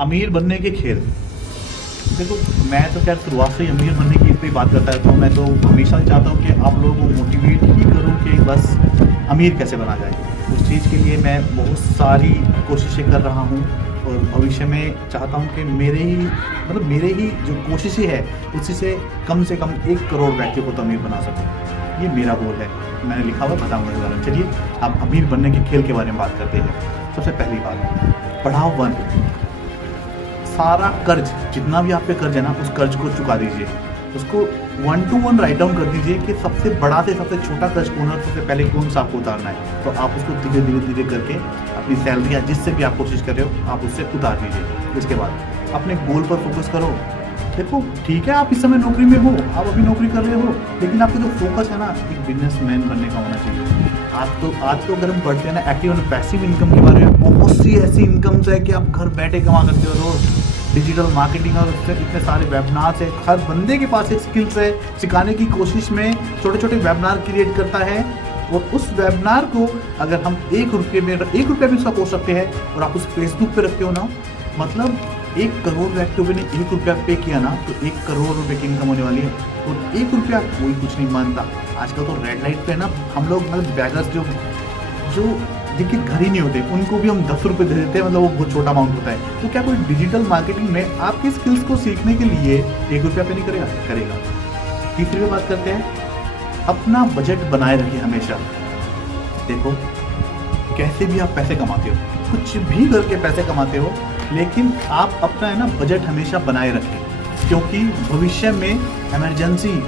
अमीर बनने के खेल। देखो, मैं तो खैर शुरुआत से ही अमीर बनने की पे बात करता रहता हूँ। मैं तो हमेशा चाहता हूँ कि आप लोगों को मोटिवेट ही करूँ कि बस अमीर कैसे बना जाए। उस चीज़ के लिए मैं बहुत सारी कोशिशें कर रहा हूँ और भविष्य में चाहता हूँ कि मेरे ही जो कोशिशें है उसी से कम 1 करोड़ व्यक्तियों को तो अमीर बना सकूँ। ये मेरा गोल है, मैंने लिखा हुआ, बताऊँगा इस बारे में। चलिए अब अमीर बनने के खेल के बारे में बात करते हैं। सबसे पहली बात, पढ़ाओ 1। सारा कर्ज, जितना भी आप पे कर्ज है ना, उस कर्ज को चुका दीजिए। उसको 1 to 1 राइट डाउन कर दीजिए कि सबसे बड़ा से सबसे छोटा कर्ज कौन है, सबसे पहले कौन सा आपको उतारना है। तो आप उसको धीरे धीरे करके अपनी सैलरी या जिससे भी आप कोशिश कर रहे हो आप उससे उतार दीजिए। इसके बाद अपने गोल पर फोकस करो। देखो, ठीक है आप इस समय नौकरी में हो, आप अभी नौकरी कर रहे हो, लेकिन आपका जो फोकस है ना, एक बिजनेसमैन बनने का होना चाहिए। आज तो अगर हम पढ़ते हैं ना एक्टिव और पैसिव इनकम के बारे में, बहुत सी ऐसी इनकम्स है कि आप घर बैठे कमा सकते हो रोज। डिजिटल मार्केटिंग और इतने सारे वेबिनार्स है, हर बंदे के पास एक स्किल्स है। सिखाने की कोशिश में छोटे छोटे वेबिनार क्रिएट करता है और उस वेबिनार को अगर हम 1 रुपये में 1 रुपया भी उसका कोर्स रखते हैं और आप उस फेसबुक पे रखते हो ना, मतलब 1 करोड़ व्यक्तियों ने 1 रुपया पे किया ना, तो 1 करोड़ रुपए की इनकम होने वाली है। और 1 रुपया कोई कुछ नहीं मानता। आजकल तो रेड लाइट पे ना हम लोग, मतलब बैगर्स जो जिनके घर ही नहीं होते, उनको भी हम 10 रुपये दे देते हैं, मतलब वो बहुत छोटा अमाउंट होता है। तो क्या कोई डिजिटल मार्केटिंग में आपकी स्किल्स को सीखने के लिए 1 रुपया पे नहीं करेगा। तीसरी में बात करते हैं, अपना बजट बनाए रखिए हमेशा। देखो, कैसे भी आप पैसे कमाते हो, कुछ भी करके पैसे कमाते हो, लेकिन आप अपना है ना बजट हमेशा बनाए रखें, क्योंकि भविष्य में इमरजेंसी,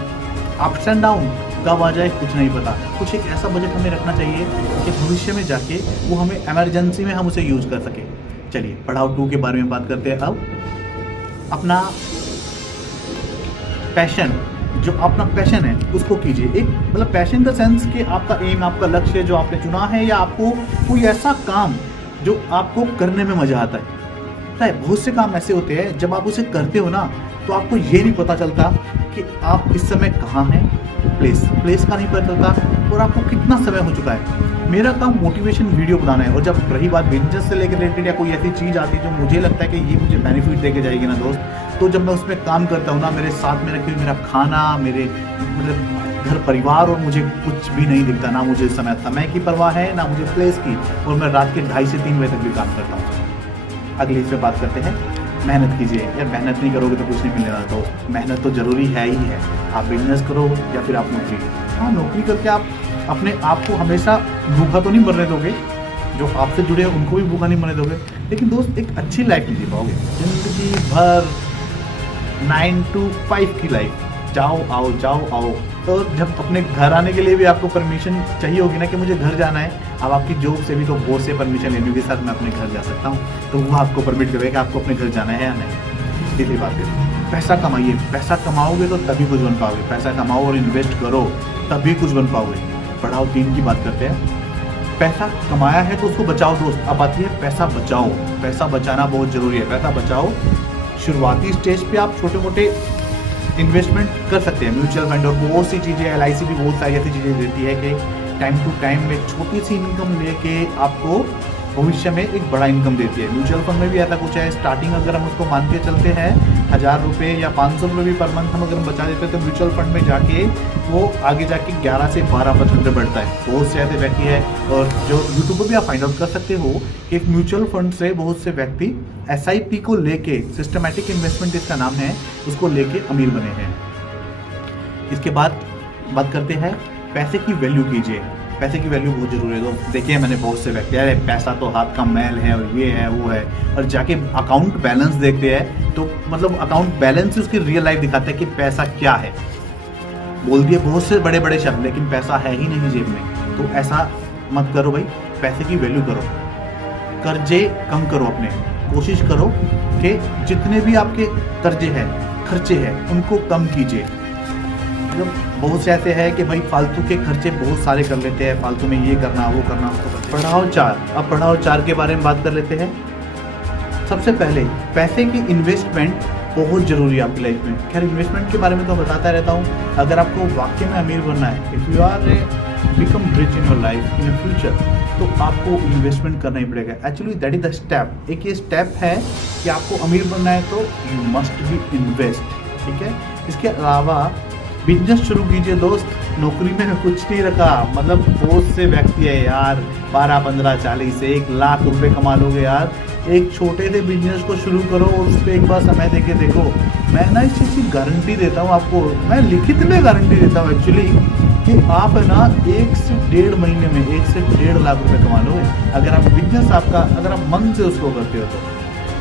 अप्स एंड डाउन कब आ जाए कुछ नहीं पता। कुछ एक ऐसा बजट हमें रखना चाहिए कि भविष्य में जाके वो हमें इमरजेंसी में हम उसे यूज कर सके। चलिए पढ़ाओ 2 के बारे में बात करते हैं। अब अपना पैशन, जो अपना पैशन है उसको कीजिए। एक मतलब पैशन इन द सेंस कि आपका एम, आपका लक्ष्य जो आपने चुना है, या आपको कोई ऐसा काम जो आपको करने में मजा आता है। बहुत से काम ऐसे होते हैं जब आप उसे करते हो ना, तो आपको ये नहीं पता चलता कि आप इस समय कहाँ हैं, प्लेस का नहीं पता चलता और आपको कितना समय हो चुका है। मेरा काम मोटिवेशन वीडियो बनाना है, और जब रही बात बिजनेस से लेकर रिलेटेड या कोई ऐसी चीज़ आती है जो मुझे लगता है कि ये मुझे बेनिफिट देके जाएगी ना दोस्त, तो जब मैं उसमें काम करता हूँ ना, मेरे साथ में रखे हुए मेरा खाना, मेरे मतलब घर परिवार, और मुझे कुछ भी नहीं दिखता ना। मुझे समय की परवाह है ना मुझे प्लेस की, और मैं रात के 2:30 से 3 बजे तक भी काम करता हूँ। अगली इस पर बात करते हैं, मेहनत कीजिए। यार मेहनत नहीं करोगे तो कुछ नहीं मिलेगा दोस्त। मेहनत तो ज़रूरी है ही है। आप बिजनेस करो या फिर आप नौकरी। हाँ, नौकरी करके आप अपने आप को हमेशा भूखा तो नहीं मरने दोगे, जो आपसे जुड़े हैं उनको भी भूखा नहीं मरने दोगे, लेकिन दोस्त एक अच्छी लाइफ नहीं जी पाओगे। ज़िंदगी भर 9 to 5 की लाइफ, जाओ आओ। तो जब अपने घर आने के लिए भी आपको परमिशन चाहिए होगी ना कि मुझे घर जाना है, अब आपकी जॉब से भी तो बॉस से परमिशन लेने के साथ मैं अपने घर जा सकता हूँ, तो वो आपको परमिट करेगा कि आपको अपने घर जाना है या नहीं। तीसरी बात है, पैसा कमाइए। पैसा कमाओगे तो तभी कुछ बन पाओगे। पैसा कमाओ और इन्वेस्ट करो, तभी कुछ बन पाओगे। पढ़ाओ 3 की बात करते हैं। पैसा कमाया है तो उसको बचाओ दोस्त। अब आती है पैसा बचाओ। पैसा बचाना बहुत ज़रूरी है। पैसा बचाओ। शुरुआती स्टेज पे आप छोटे मोटे इन्वेस्टमेंट कर सकते हैं, म्यूचुअल फंड और बहुत सी चीज़ें, LIC भी बहुत सारी ऐसी चीज़ें देती है कि टाइम टू टाइम में छोटी सी इनकम लेके आपको भविष्य में एक बड़ा इनकम देती है। म्यूचुअल फंड में भी ऐसा कुछ है। स्टार्टिंग अगर हम उसको मान के चलते हैं 1000 रुपये या 500 रुपये भी पर मंथ हम अगर हम बचा देते हैं, तो म्यूचुअल फंड में जाके वो आगे जाके 11 से 12% बढ़ता है। बहुत से ऐसे व्यक्ति है, और जो यूट्यूब पर भी आप फाइंड आउट कर सकते हो कि म्यूचुअल फंड से बहुत से व्यक्ति SIP को लेके, सिस्टमैटिक इन्वेस्टमेंट इसका नाम है, उसको लेके अमीर बने हैं। इसके बाद बात करते हैं, पैसे की वैल्यू कीजिए। पैसे की वैल्यू बहुत ज़रूरी है। तो देखिए, मैंने बहुत से व्यक्ति, अरे पैसा तो हाथ का मैल है और ये है वो है, और जाके अकाउंट बैलेंस देखते हैं तो मतलब अकाउंट बैलेंस उसकी रियल लाइफ दिखाता है कि पैसा क्या है। बोल दिए बहुत से बड़े बड़े शब्द, लेकिन पैसा है ही नहीं जेब में। तो ऐसा मत करो भाई, पैसे की वैल्यू करो। कर्जे कम करो अपने। कोशिश करो कि जितने भी आपके कर्जे हैं, खर्चे हैं, उनको कम कीजिए। मतलब बहुत से ऐसे हैं कि भाई फालतू के खर्चे बहुत सारे कर लेते हैं, फालतू में ये करना वो करना। पढ़ाओ 4। अब पढ़ाओ 4 के बारे में बात कर लेते हैं। सबसे पहले पैसे की इन्वेस्टमेंट बहुत ज़रूरी है आपकी लाइफ में। खैर, इन्वेस्टमेंट के बारे में तो बताता रहता हूँ। अगर आपको वाकई में अमीर बनना है, if you are become rich in your life in future, तो आपको इन्वेस्टमेंट करना ही पड़ेगा। Actually that is the step. एक ये स्टेप है कि आपको अमीर बनना है तो यू मस्ट बी इन्वेस्ट, ठीक है। इसके अलावा बिजनेस शुरू कीजिए दोस्त, नौकरी में कुछ नहीं रखा, मतलब बहुत से व्यक्ति है यार 12, 15, 40 से 1 लाख रुपए कमा लोगे यार। एक छोटे से बिजनेस को शुरू करो और उस पर एक बार समय देके देखो। मैं ना इस चीज़ की गारंटी देता हूँ आपको, मैं लिखित में गारंटी देता हूँ एक्चुअली, कि आप है ना 1 से 1.5 महीने में 1 से 1.5 लाख रुपए कमा लोगे अगर आप बिजनेस आपका, अगर आप मन से उसको करते हो तो।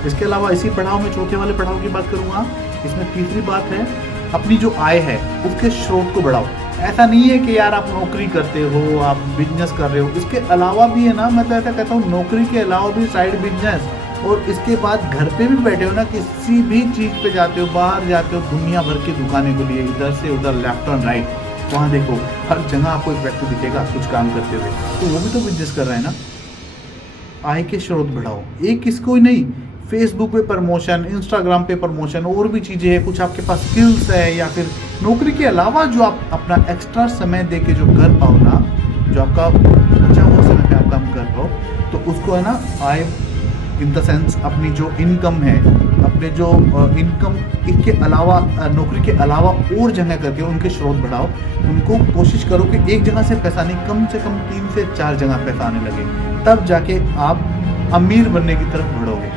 इसके अलावा इसी पड़ाव में चौथे वाले पड़ाव की बात करूँगा। इसमें तीसरी बात है अपनी जो आय है उसके स्रोत को बढ़ाओ। ऐसा नहीं है कि यार आप नौकरी करते हो, आप बिजनेस कर रहे हो, इसके अलावा भी है ना, मैं तो ऐसा कहता हूँ नौकरी के अलावा भी साइड बिजनेस, और इसके बाद घर पे भी बैठे हो ना, किसी भी चीज़ पे जाते हो, बाहर जाते हो, दुनिया भर की दुकानें खुली है, इधर से उधर, लेफ्ट एंड राइट, वहाँ देखो हर जगह आपको एक व्यक्ति दिखेगा कुछ काम करते हुए, तो वो भी तो बिजनेस कर रहा है ना। आय के स्रोत बढ़ाओ, एक किसको ही नहीं, फेसबुक पे प्रमोशन, इंस्टाग्राम पे प्रमोशन, और भी चीज़ें हैं, कुछ आपके पास स्किल्स है, या फिर नौकरी के अलावा जो आप अपना एक्स्ट्रा समय दे के जो कर पाओ ना, जो आपका बचा हुआ समय पे आप काम कर पाओ, तो उसको है ना आय इन द सेंस अपनी जो इनकम है, अपने जो इनकम इसके अलावा नौकरी के अलावा और जगह करके उनके स्रोत बढ़ाओ। उनको कोशिश करो कि एक जगह से पैसा नहीं, कम से कम 3 से 4 जगह पैसा आने लगे, तब जाके आप अमीर बनने की तरफ बढ़ोगे।